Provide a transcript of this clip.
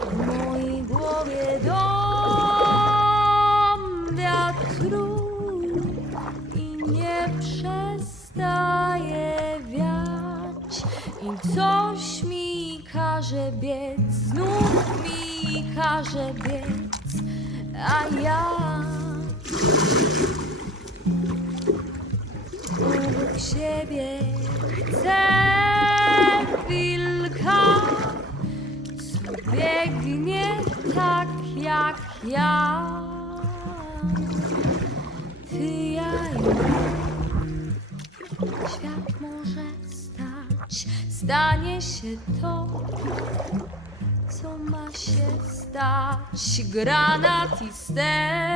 W mojej głowie dom wiatru i nie przestaje wiać. I coś mi każe biec, znów mi każe biec, a ja... Obok siebie biegnie tak jak ja. Ty, ja świat może stać, stanie się to, co ma się stać. Granat i ster.